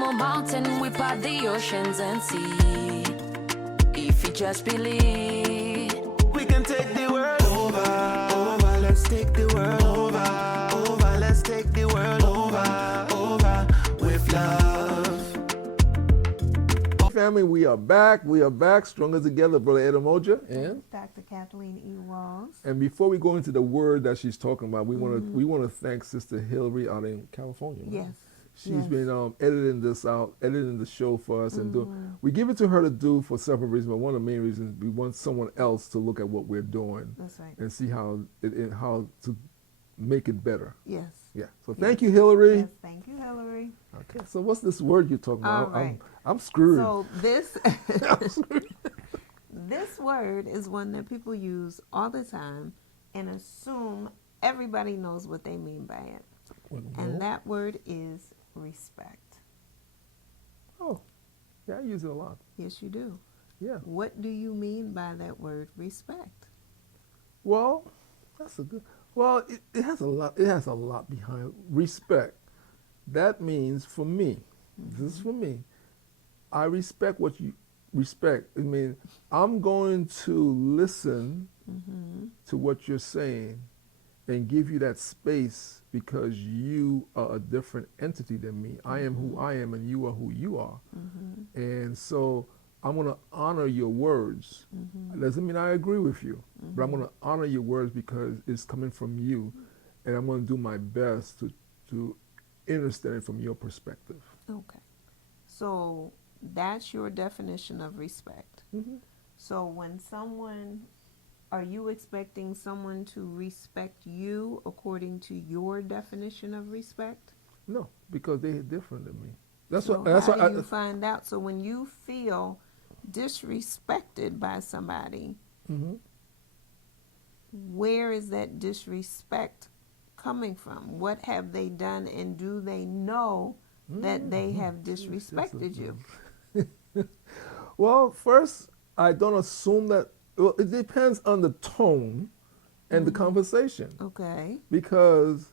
climb a mountain, we part the oceans and sea. If you just believe, we can take the world over. Let's take the world over. Let's take the world over with love. Family, we are back. We are back, stronger together, Brother Edamoja and Dr. Kathleen E. Walls. And before we go into the word that she's talking about, we want to thank Sister Hillary out in California. Right? Yes. She's been editing this out, editing the show for us, and we give it to her to do for several reasons. But one of the main reasons, we want someone else to look at what we're doing. That's right. And see how to make it better. Yes. Yeah. So thank you, Hillary. Yes, thank you, Hillary. Okay. So what's this word you're talking about? All right. I'm screwed. So this this word is one that people use all the time and assume everybody knows what they mean by it. And that word is respect. Oh, yeah, I use it a lot. Yes, you do. Yeah. What do you mean by that word, respect? Well, that's a good. Well, it has a lot. It has a lot behind respect. That means for me, this is for me. I respect what you respect. I mean, I'm going to listen to what you're saying and give you that space because you are a different entity than me. I am who I am and you are who you are. And so I'm going to honor your words. It doesn't mean I agree with you, but I'm going to honor your words because it's coming from you, and I'm going to do my best to understand it from your perspective. Okay. So that's your definition of respect. So when are you expecting someone to respect you according to your definition of respect? No, because they're different than me. How do you find out? So when you feel disrespected by somebody, where is that disrespect coming from? What have they done, and do they know that they have disrespected you? Well, first, I don't assume that. Well, it depends on the tone and the conversation. Okay. Because,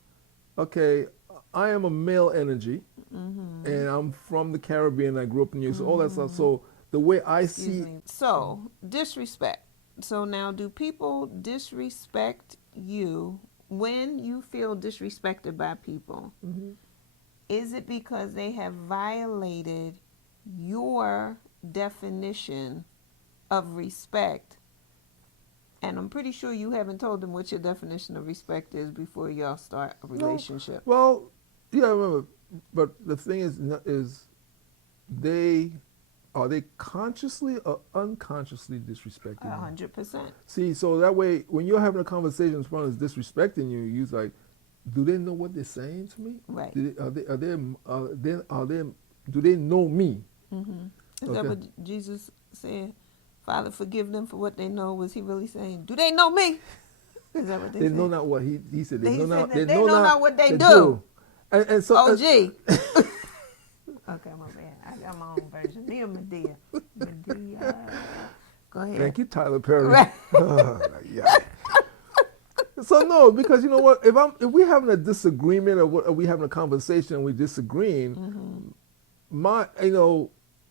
I am a male energy, and I'm from the Caribbean. I grew up in New York, so all that stuff. So the way I see. So, disrespect. So now, do people disrespect you when you feel disrespected by people? Is it because they have violated your definition of respect? And I'm pretty sure you haven't told them what your definition of respect is before y'all start a relationship. No. Well, yeah, I remember. But the thing is are they consciously or unconsciously disrespecting you? 100%. See, so that way, when you're having a conversation, someone is disrespecting you, you're like, do they know what they're saying to me? Right. Do they know me? Is that what Jesus said? Father, forgive them for what they know. Was he really saying, do they know me? Is that what they said? They know not what he said. They know not what they do. And so, oh, gee. Okay, my bad. I got my own version. Neil Medea. Go ahead. Thank you, Tyler Perry. Right. Yeah. So no, because you know what? If we're having a disagreement, or we having a conversation and we're disagreeing,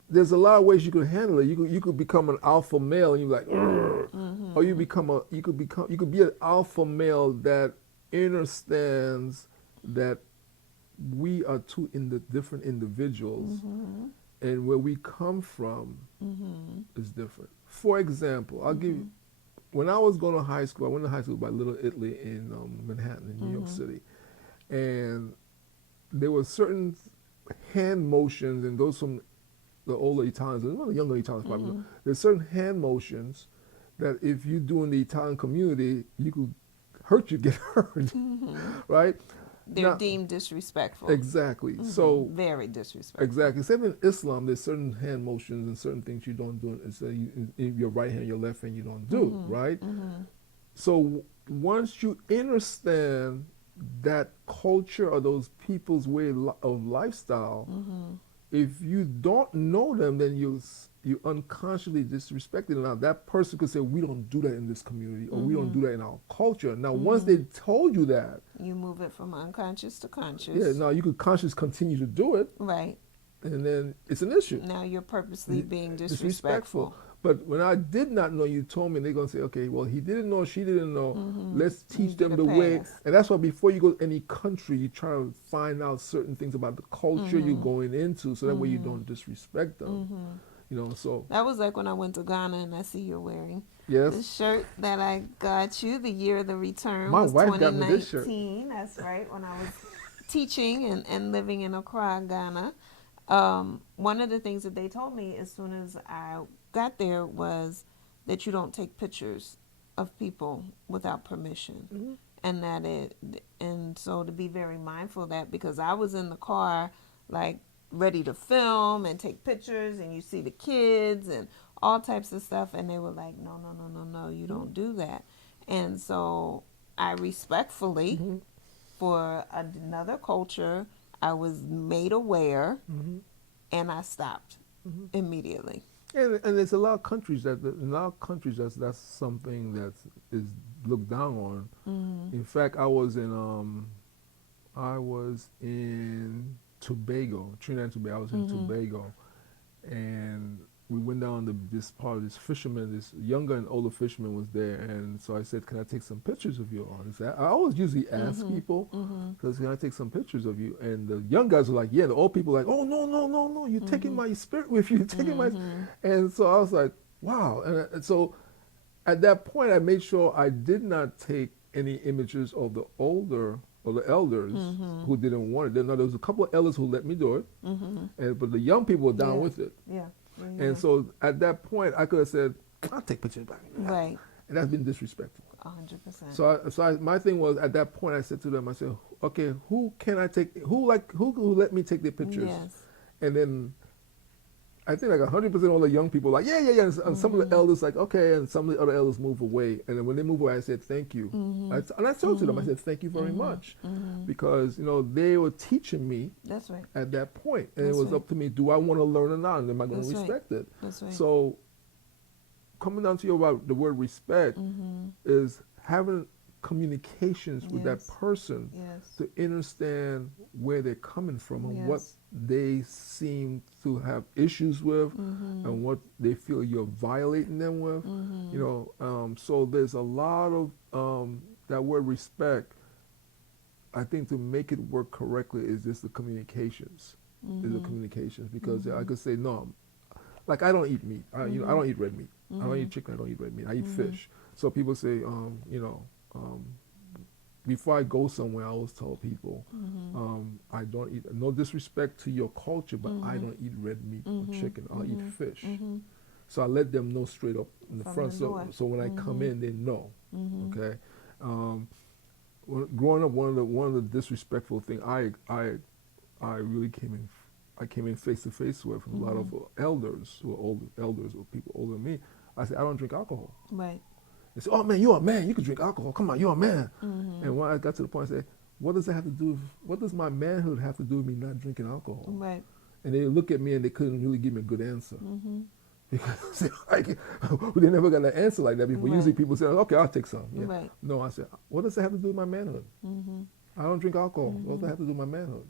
there's a lot of ways you could handle it. You could become an alpha male and you're like, or you could be an alpha male that understands that we are two different individuals, and where we come from is different. For example, I'll give you. When I was going to high school, I went to high school by Little Italy in Manhattan, in New York City, and there were certain hand motions, and those from the older Italians, and the younger Italians probably know, there's certain hand motions that if you do in the Italian community, you could get hurt, right? They're deemed disrespectful. Exactly. So very disrespectful. Exactly. Same in Islam, there's certain hand motions and certain things you don't do. It's in your right hand, your left hand, you don't do, right? So once you understand that culture or those people's way of lifestyle, if you don't know them, then you unconsciously disrespect it. Now that person could say, we don't do that in this community, or we don't do that in our culture. Now once they told you that, you move it from unconscious to conscious. Yeah, now you could consciously continue to do it. Right. and then it's an issue. Now you're purposely being Disrespectful. disrespectful. But when I did not know, you told me, they're going to say, okay, well, he didn't know, she didn't know. Let's teach get them a the way. pass. And that's why before you go to any country, you try to find out certain things about the culture you're going into, so that way you don't disrespect them. You know, so. That was like when I went to Ghana, and I see you're wearing the Yes. shirt that I got you. The year of the return My was wife 2019. got me this shirt. That's right, when I was teaching and living in Accra, Ghana. One of the things that they told me as soon as I got there was that you don't take pictures of people without permission. And so to be very mindful of that, because I was in the car like ready to film and take pictures, and you see the kids and all types of stuff, and they were like, no, you don't do that. And so I respectfully, for another culture, I was made aware, and I stopped immediately. And there's a lot of countries that's something that is looked down on. In fact, I was in Tobago, Trinidad and Tobago. I was in Tobago, and we went down to this part of this fisherman, this younger and older fisherman was there, and so I said, can I take some pictures of you? I always usually ask people, because can I take some pictures of you? And the young guys were like, yeah. The old people were like, oh, no, you're taking my spirit with you. You're taking my, and so I was like, wow. And so at that point, I made sure I did not take any images of the older or the elders who didn't want it. Now, there was a couple of elders who let me do it, but the young people were down with it. And so at that point, I could have said, I'll take pictures back. Right. And that's been disrespectful. 100%. So my thing was, at that point, I said to them, I said, okay, who let me take their pictures? Yes. And then I think like 100% of all the young people like, yeah. And some of the elders like, okay, and some of the other elders move away. And then when they move away, I said, thank you. And I told to them, I said, thank you very much. Because, they were teaching me That's right. at that point. And That's it was right. up to me, do I want to learn or not? And am I going to That's right. respect it? That's right. So coming down to you about the word respect is having communications with that person to understand where they're coming from and what they seem to have issues with and what they feel you're violating them with. So there's a lot of that word respect. I think to make it work correctly is just the communications. Because I could say, no, like I don't eat meat. I don't eat red meat. I don't eat chicken. I don't eat red meat. I eat fish. So people say, before I go somewhere, I always tell people, I don't eat, no disrespect to your culture, but I don't eat red meat or chicken. I'll eat fish. So I let them know straight up in the front. So when I come in, they know. Okay. Growing up, one of the disrespectful things I really came in face to face with a lot of elders who are older, elders or people older than me. I said, I don't drink alcohol. Right. They said, oh man, you're a man. You can drink alcohol. Come on, you're a man. And when I got to the point, I said, what does my manhood have to do with me not drinking alcohol? Right. And they look at me and they couldn't really give me a good answer. Because they never got an answer like that before. Usually people say, okay, I'll take some. Yeah. Right. No, I said, what does that have to do with my manhood? I don't drink alcohol. What does that have to do with my manhood?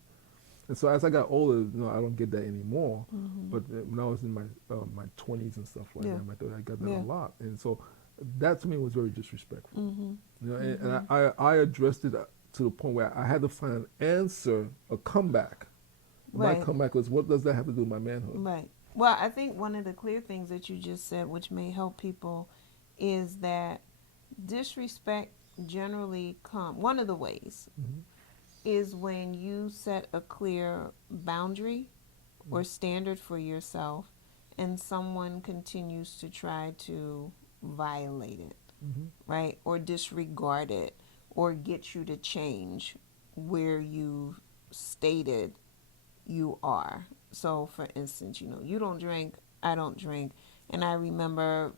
And so as I got older, I don't get that anymore. But when I was in my 20s and stuff like that, I thought I got that a lot. And so that to me was very disrespectful. And I addressed it to the point where I had to find an answer, a comeback. Right. My comeback was, what does that have to do with my manhood? Right. Well, I think one of the clear things that you just said, which may help people, is that disrespect generally one of the ways is when you set a clear boundary or standard for yourself and someone continues to try to violate it, right? Or disregard it or get you to change where you stated you are. So, for instance, you don't drink, I don't drink. And I remember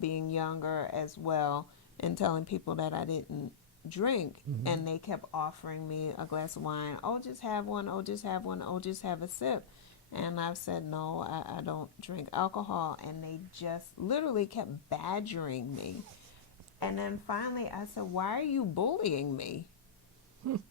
being younger as well and telling people that I didn't drink. And they kept offering me a glass of wine. Oh, just have one. Oh, just have one. Oh, just have a sip. And I've said, no, I don't drink alcohol. And they just literally kept badgering me. And then finally I said, why are you bullying me?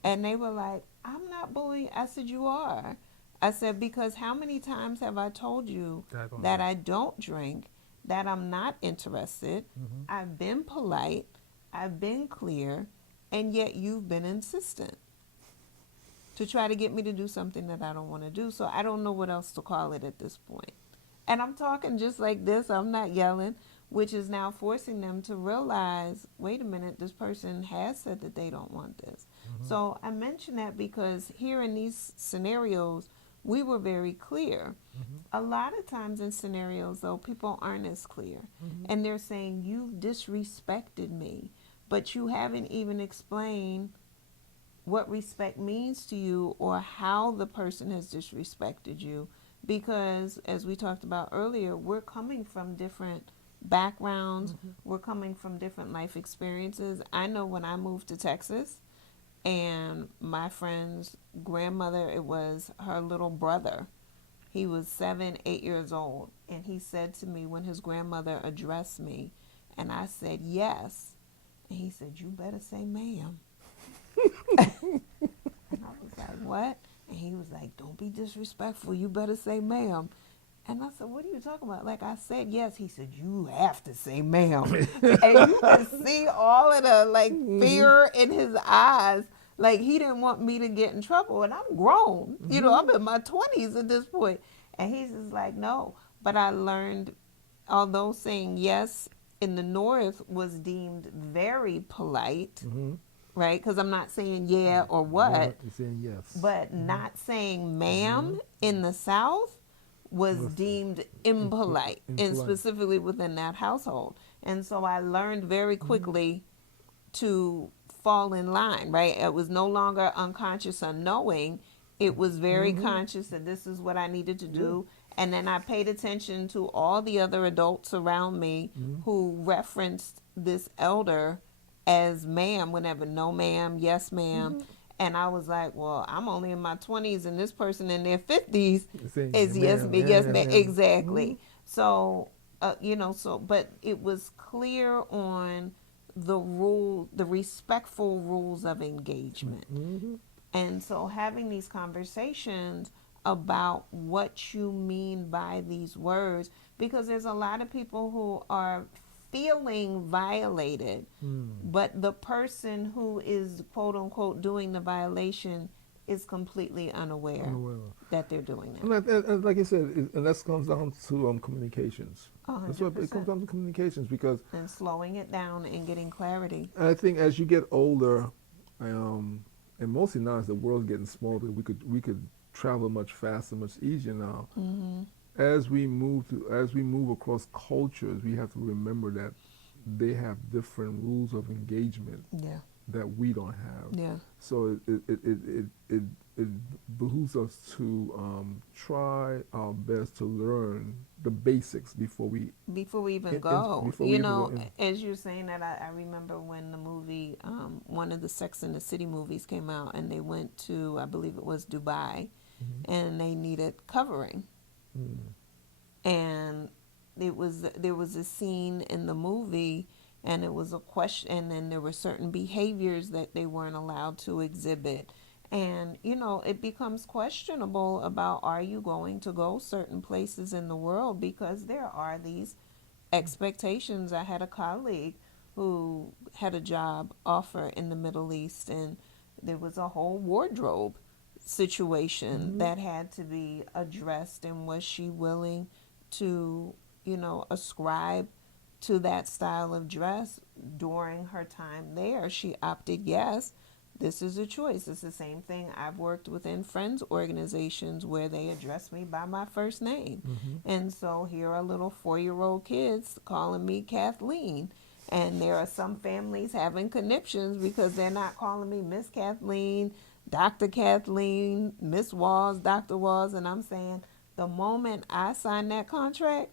And they were like, I'm not bullying. I said, you are. I said, because how many times have I told you Daggone that it. I don't drink, that I'm not interested? I've been polite, I've been clear, and yet you've been insistent to try to get me to do something that I don't want to do. So I don't know what else to call it at this point. And I'm talking just like this, I'm not yelling, which is now forcing them to realize, wait a minute, this person has said that they don't want this. So I mention that because here in these scenarios, we were very clear. A lot of times in scenarios, though, people aren't as clear. And they're saying, you've disrespected me, but you haven't even explained what respect means to you or how the person has disrespected you. Because, as we talked about earlier, we're coming from different backgrounds, we're coming from different life experiences. I know when I moved to Texas, and my friend's grandmother, it was her little brother. He was 7, 8 years old. And he said to me when his grandmother addressed me, and I said, yes. And he said, you better say ma'am. And I was like, what? And he was like, don't be disrespectful. You better say ma'am. And I said, what are you talking about? Like I said, yes. He said, you have to say ma'am. And you could see all of the like fear in his eyes. Like he didn't want me to get in trouble. And I'm grown. You know, I'm in my 20s at this point. And he's just like, no. But I learned, although saying yes in the North was deemed very polite, right? Because I'm not saying yeah or what. Yeah, you're saying yes. But not saying ma'am in the South was deemed impolite, and specifically within that household. And so I learned very quickly to fall in line, right? It was no longer unconscious unknowing. It was very conscious that this is what I needed to do. And then I paid attention to all the other adults around me who referenced this elder as ma'am whenever no ma'am, yes ma'am. And I was like, well, I'm only in my 20s and this person in their 50s is yes ma'am, yes ma'am. Exactly. So, you know, so, but it was clear on the rule, the respectful rules of engagement. And so having these conversations about what you mean by these words, because there's a lot of people who are feeling violated, but the person who is quote unquote doing the violation is completely unaware that they're doing that. And like I said, and that comes down to communications. That's what it comes down to, communications, because and slowing it down and getting clarity. I think as you get older, and mostly now as the world's getting smaller, we could travel much faster, much easier now. As we move across cultures, we have to remember that they have different rules of engagement that we don't have. So it behooves us to try our best to learn the basics before we even go. You know, as you're saying that, I remember when the movie, one of the Sex and the City movies came out, and they went to, I believe it was Dubai, and they needed covering. And there was a scene in the movie, and it was a question, and then there were certain behaviors that they weren't allowed to exhibit. And, you know, it becomes questionable about, are you going to go certain places in the world? Because there are these expectations. I had a colleague who had a job offer in the Middle East, and there was a whole wardrobe situation that had to be addressed. And was she willing to, you know, ascribe to that style of dress during her time there? She opted yes. This is a choice. It's the same thing. I've worked within friends organizations where they address me by my first name. And so here are little 4-year-old kids calling me Kathleen. And there are some families having conniptions because they're not calling me Miss Kathleen, Dr. Kathleen, Miss Walls, Dr. Walls. And I'm saying, the moment I signed that contract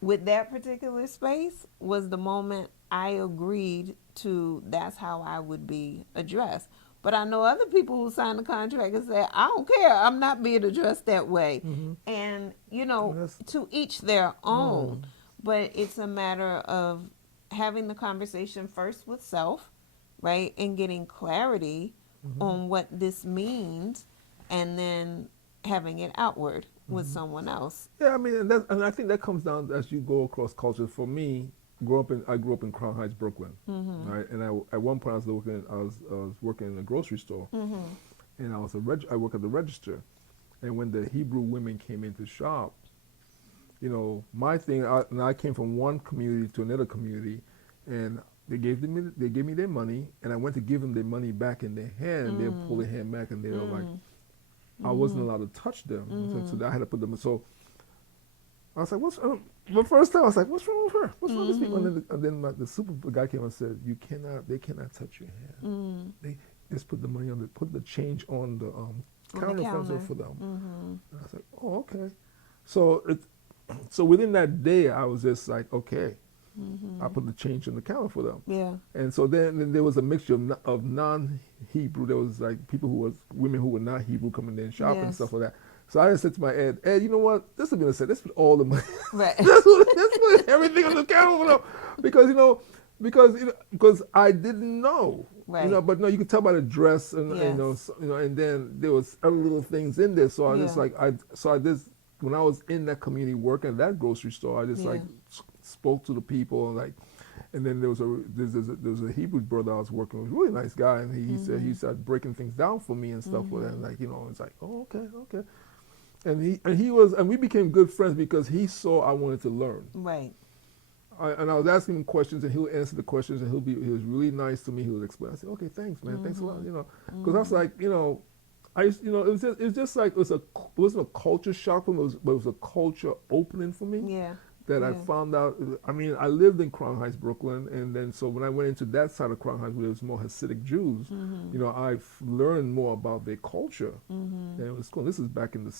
with that particular space was the moment I agreed to that's how I would be addressed. But I know other people who signed the contract and said, I don't care, I'm not being addressed that way. And, you know, to each their own. But it's a matter of having the conversation first with self, right, and getting clarity on what this means, and then having it outward with someone else. Yeah, I mean, and I think that comes down as you go across cultures. For me, I grew up in Crown Heights, Brooklyn, right? And at one point I was working in a grocery store, and I work at the register, and when the Hebrew women came in to shop, you know, my thing, and I came from one community to another community, and they gave me their money, and I went to give them their money back in their hand, and they'll pull their hand back, and they were like, I wasn't allowed to touch them, so I had to put them. So I was like, the first time I was like, what's wrong with her? What's wrong with these people? And then the guy came and said, they cannot touch your hand. They just put the money put the change on the counter for them. And I was like, oh, okay. So within that day, I was just like, okay. I put the change on the counter for them. Yeah. And so then there was a mixture of non-Hebrew. There was like women who were not Hebrew coming in shopping and stuff like that. So I just said to my Ed, you know what? This is gonna say, let's put all the money. Right. let's put everything on the counter for them, because I didn't know. Right. You know, but no, you could tell by the dress and and then there was other little things in there. So I just when I was in that community working at that grocery store, I just spoke to the people and then there was a Hebrew brother I was working with, really nice guy, and he started breaking things down for me and stuff with it, and it's like, oh, okay. And we became good friends because he saw I wanted to learn. Right. And I was asking him questions, and he'll answer the questions, and he was really nice to me. He would explain. I said, okay, thanks, man, thanks a lot, because I was like, it wasn't a culture shock for me, but it was a culture opening for me. Yeah. That I found out. I mean, I lived in Crown Heights, Brooklyn, and then so when I went into that side of Crown Heights, where there was more Hasidic Jews, I learned more about their culture, and it was cool. This is back in the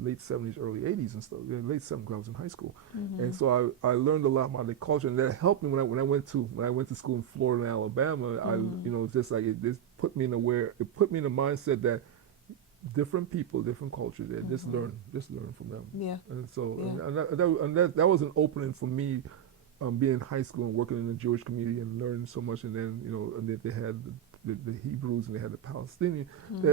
late 70s, early 80s, and stuff. Late 70s, I was in high school, and so I learned a lot about their culture, and that helped me when I went to school in Florida and Alabama. It's just like it just put me in the mindset that different people, different cultures. There, just learn from them. Yeah. And so, and that was an opening for me, being in high school and working in the Jewish community and learning so much. And then, and they had the Hebrews and they had the Palestinians.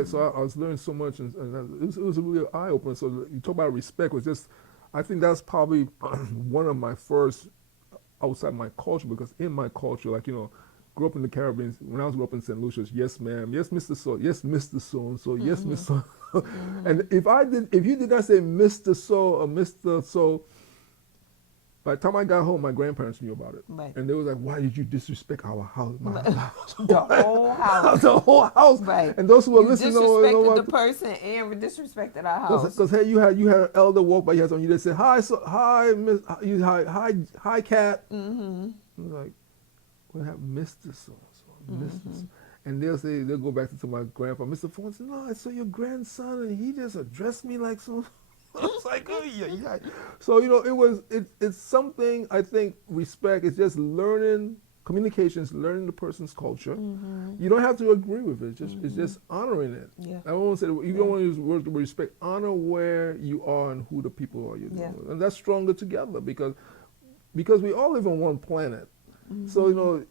So I was learning so much, and it was a real eye opener. So you talk about respect was just, I think that's probably one of my first outside my culture, because in my culture, grew up in the Caribbean. When I was up in St. Lucia, yes, ma'am, yes, Mr. So, yes, Mr. So and so, yes, Mr. So. And if you did not say Mr. So or Mr. So, by the time I got home, my grandparents knew about it, and they was like, "Why did you disrespect our house, my house, the whole house, the whole house?" Right. And those who were listening, disrespected the person and disrespected our house. Because hey, you had an elder walk by your house, and you just said, "Hi, Miss, hi, cat." Like, we have Mr. So-and-so, Mr. So. And they'll go back to my grandpa, Mr. Ford said, no, I saw your grandson, and he just addressed me like so. I was like, oh, yeah. So, it's something, I think, respect is just learning communications, learning the person's culture. You don't have to agree with it. It's just honoring it. Yeah. I won't say, you don't want to use words of respect. Honor where you are and who the people are you're dealing with. And that's stronger together because we all live on one planet. So,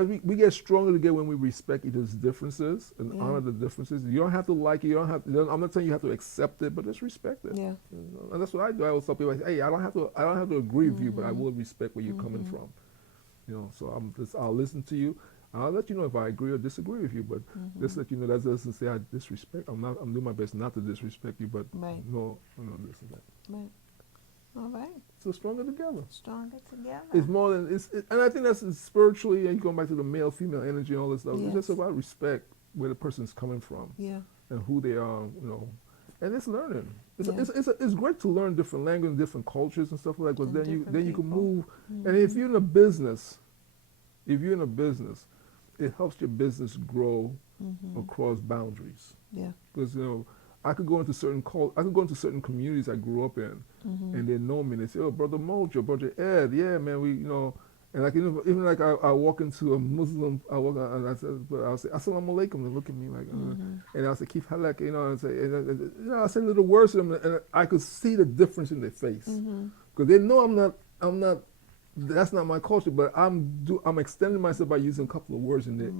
we get stronger together when we respect each other's differences and honor the differences. You don't have to like it. I'm not saying you have to accept it, but just respect it. Yeah. And that's what I do. I always tell people, hey, I don't have to agree with you, but I will respect where you're coming from. So I'll listen to you. I'll let you know if I agree or disagree with you, but just let you know that doesn't say I disrespect. I'm doing my best not to disrespect you, but no, this and that. Right. All right. So stronger together. Stronger together. It's more than and I think that's spiritually. And going back to the male-female energy and all this stuff. It's just about respect where the person's coming from. Yeah. And who they are. And it's learning. It's great to learn different languages, different cultures and stuff like that. Because then you can move. And if you're in a business, it helps your business grow across boundaries. Yeah. Because I could go into certain communities I grew up in, and they know me. And they say, "Oh, brother Mojo, brother Ed, yeah, man, we, and like even like I walk into a Muslim, and I'll say Assalamu alaikum, they look at me like, and I'll say Kif halak, and say, I say little words to them, and I could see the difference in their face, because they know I'm not. That's not my culture, but I'm extending myself by using a couple of words in their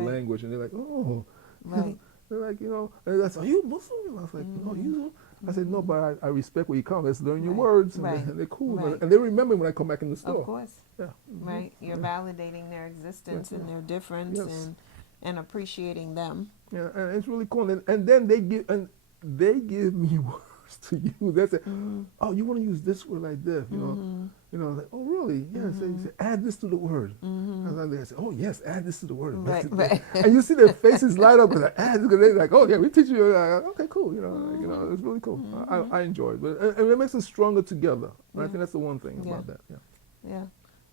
language, and they're like, oh. Right. They're like, you know, and that's, are you Muslim? I was like, no, you. I said, no, but I respect where you come. Let's learn your Right. words, and, Right. they're cool, Right. and they remember when I come back in the store. Of course. Yeah. Right. You're validating their existence and their difference Yes. and appreciating them. Yeah, and it's really cool. And then they give me words to use. They say, oh, you want to use this word like this, you know? You know, like, oh, really? Yeah. Say, add this to the word. And they say, oh, yes, add this to the word. Right, right. And you see their faces light up because they're like, oh, yeah, we teach you. Like, okay, cool. You know, it's really cool. I enjoy it, and it makes us stronger together. And I think that's the one thing about that. Yeah. Yeah.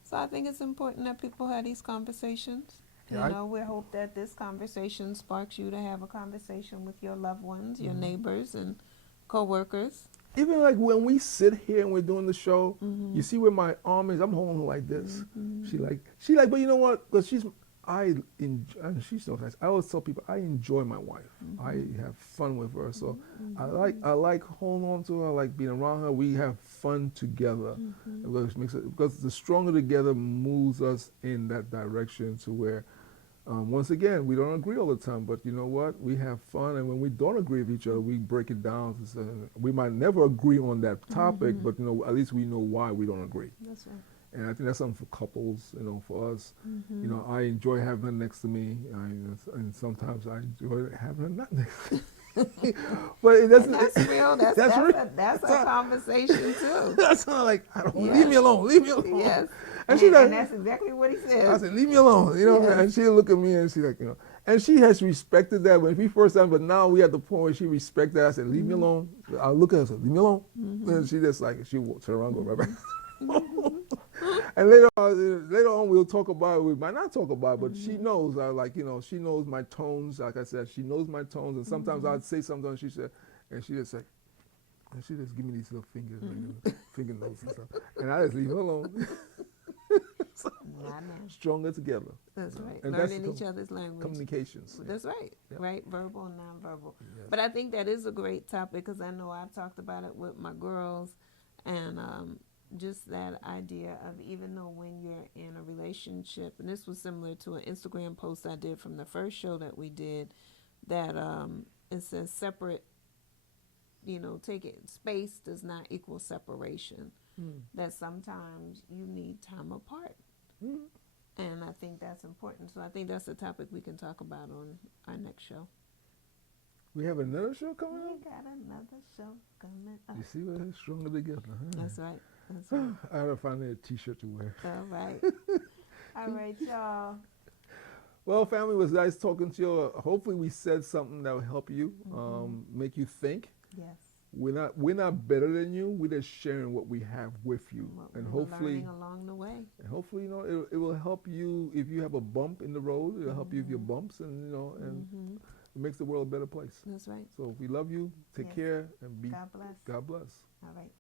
So I think it's important that people have these conversations. Yeah, You know, we hope that this conversation sparks you to have a conversation with your loved ones, your neighbors, and coworkers. Even like when we sit here and we're doing the show, you see where my arm is. I'm holding her like this. She like, but you know what? Because she's so nice. I always tell people I enjoy my wife. I have fun with her. So I like holding on to her. I like being around her. We have fun together. Because the stronger together moves us in that direction to where. Once again, we don't agree all the time, but you know what? We have fun, and when we don't agree with each other, we break it down. We might never agree on that topic, but you know, at least we know why we don't agree. That's right. And I think that's something for couples. You know, for us, you know, I enjoy having her next to me, and sometimes I enjoy having her not next to me. But that's real. That's real. That's a conversation too. That's not like leave me alone. Leave me alone. Yes. And that's exactly what he said. I said, leave me alone, you know. And she'll look at me and she's like, you know, and she has respected that when we first time, but now we at the point where she respects that. I said, leave me alone. I'll look at her and say, leave me alone. And she just like, she will turn around and go right back. And later on we'll talk about it. We might not talk about it, but she knows. She knows my tones. Like I said, she knows my tones. And sometimes I'd say something, and she just like, and she just give me these little fingers, finger notes and stuff. And I just leave her alone. Stronger together. That's right. And Learning each other's language. Communications. That's right. Yep. Right. Verbal and nonverbal. Yes. But I think that is a great topic because I know I've talked about it with my girls, and just that idea of even though when you're in a relationship, and this was similar to an Instagram post I did from the first show that we did, that it says separate. You know, space does not equal separation. That sometimes you need time apart. And I think that's important. So I think that's a topic we can talk about on our next show. We have another show coming up? We got another show coming up. You see, we're stronger together, huh? That's right. That's right. I gotta find a t-shirt to wear. All right. All right, y'all. Well, family, it was nice talking to you. Hopefully we said something that will help you, make you think. Yes. We're not better than you. We're just sharing what we have with you, and hopefully learning along the way. And hopefully, you know, it will help you if you have a bump in the road. It'll help you with your bumps, and you know, and it makes the world a better place. That's right. So we love you. Take care and be. God bless. God bless. All right.